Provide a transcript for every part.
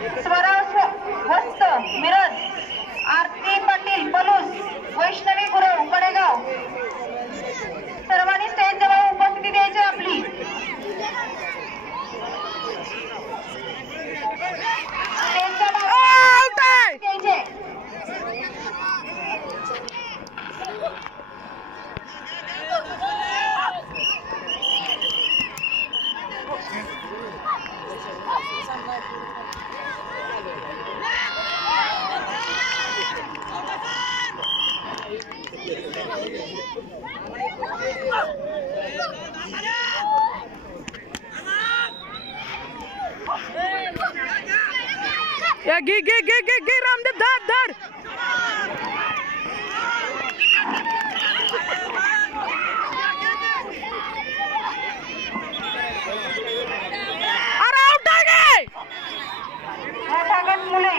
स्वराव वस्त मिरज, आरती पाटील पलूस, वैष्णवी गुरव कडेगाव। सर्वांनी स्टेज जवळ उपस्थिती द्यायची आपली। या गे रामदेव धर अरे आउट आहे मोठागट मुले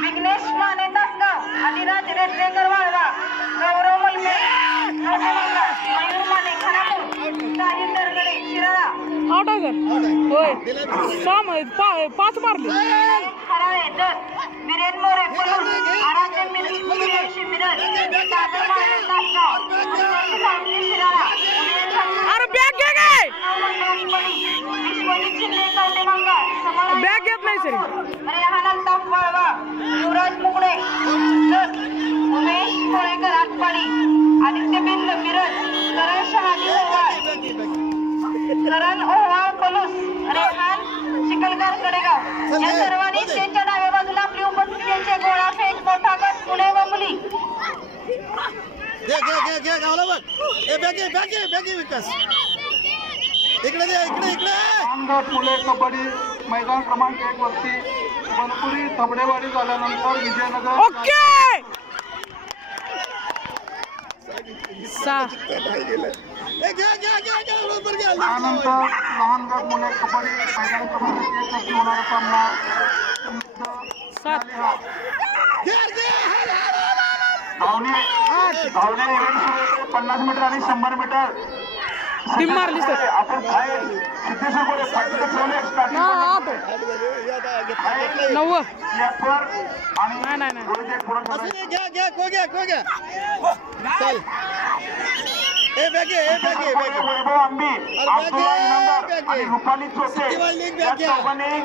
विघ्नेश माने तासगाव, आदिराज रेड्डेकर वाळवा, गौरव मलमे मयूर माने खानापूर, साहिल दरगडे शिराळा। आउट आहे होय 5 मारले। खराळे दत्त, वीरेन मोरे पलूस, आराध्य मिरज, सागर माने तासगाव, सावली शिराळा। अरे बॅग घे काय विश्वजित शिंदे कवटेमांगा, बॅग घेत नाही सर। रेहान अल्ताफ वाळवा, युवराज मुगडे दत्त, उमेश कोळेकर आटपाडी, आदित्य बिंद मिरज, करण शहाजी ओवाळ, करण ओवाळ पलूस, रेहान चिखलकर कडेगाव। या सर्वांनी स्टेजच्या डाव्या बाजूला आपली उपस्थिती द्यायची। गोळा फेक मोठागट मुले व मुली। घे गावला बघ ए बॅग विकास इकडे दे इकडे अंगट मुले कबड्डी मैदान क्रमांक 1 वरती बनपुरी थबडेवाडी झाल्यानंतर विजयनगर। ओके त्यानंतर लहान गट मुले कबड्डी मैदान क्रमांक 1 वरती होणारा सामना धावणे इव्हेंट 50 मीटर आणि 100 मीटर टीम मारली सर। आपण बाहेर सिद्धेश्वर फाटीचं ठेवले स्टार्टिंग चल ए बॅगे वैभव आंबी, अब्दुल्ला इनामदार आणि रुपाली चोसे या चौघांनी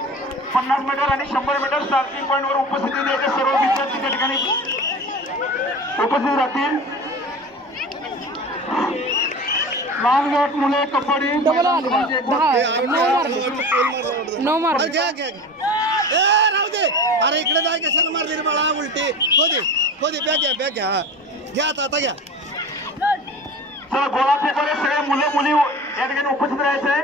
50 मीटर आणि 100 मीटर स्टार्टिंग पॉइंट वर उपस्थिती द्यायचे। सर्व विद्यार्थी त्या ठिकाणी उपस्थित राहतील। लहान गट मुले कबड्डी 9 मार राहू दे। अरे इकडे जाय कशाला मारली रे बाळा उलटी खोदे बॅग घ्या आता घ्या। चला गोळा फेकवाले सगळे मुले मुली या ठिकाणी उपस्थित राहायचे।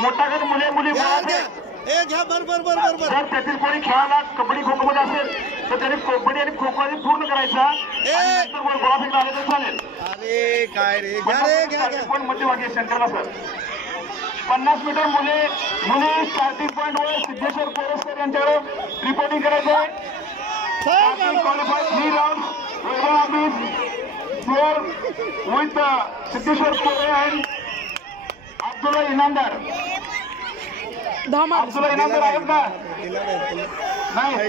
मोठा गट मुले मुली घ्या बरोबर जर त्यातील कोणी खेळाला कबड्डी खो खो मध्ये असेल तर त्यांनी कबड्डी आणि खो खो आधी पूर्ण करायचा। गोळा फेकला आले तर चालेल। अरे काय रे घ्या पण मध्यभागी सेंटरला सर 50 मीटर मुली स्टार्टिंग पॉइंट वर सिद्धेश्वर कोरेसकर यांच्याकडे रिपोर्टिंग करायचं आहे। Qualified 3 round Vaibhav Ambi with Siddheshwar Kore and Abdullah Inamdar. Abdullah Inamdar आहेत का नाही?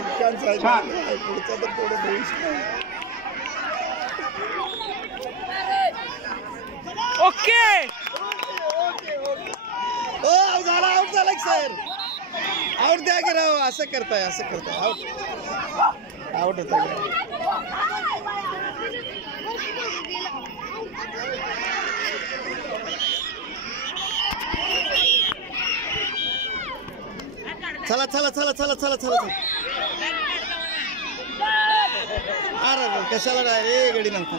छान ओके आउट झाला सर आउट द्या की राव। असं करताय आउट होता चला अरे कशाला रे गडी नव्हता।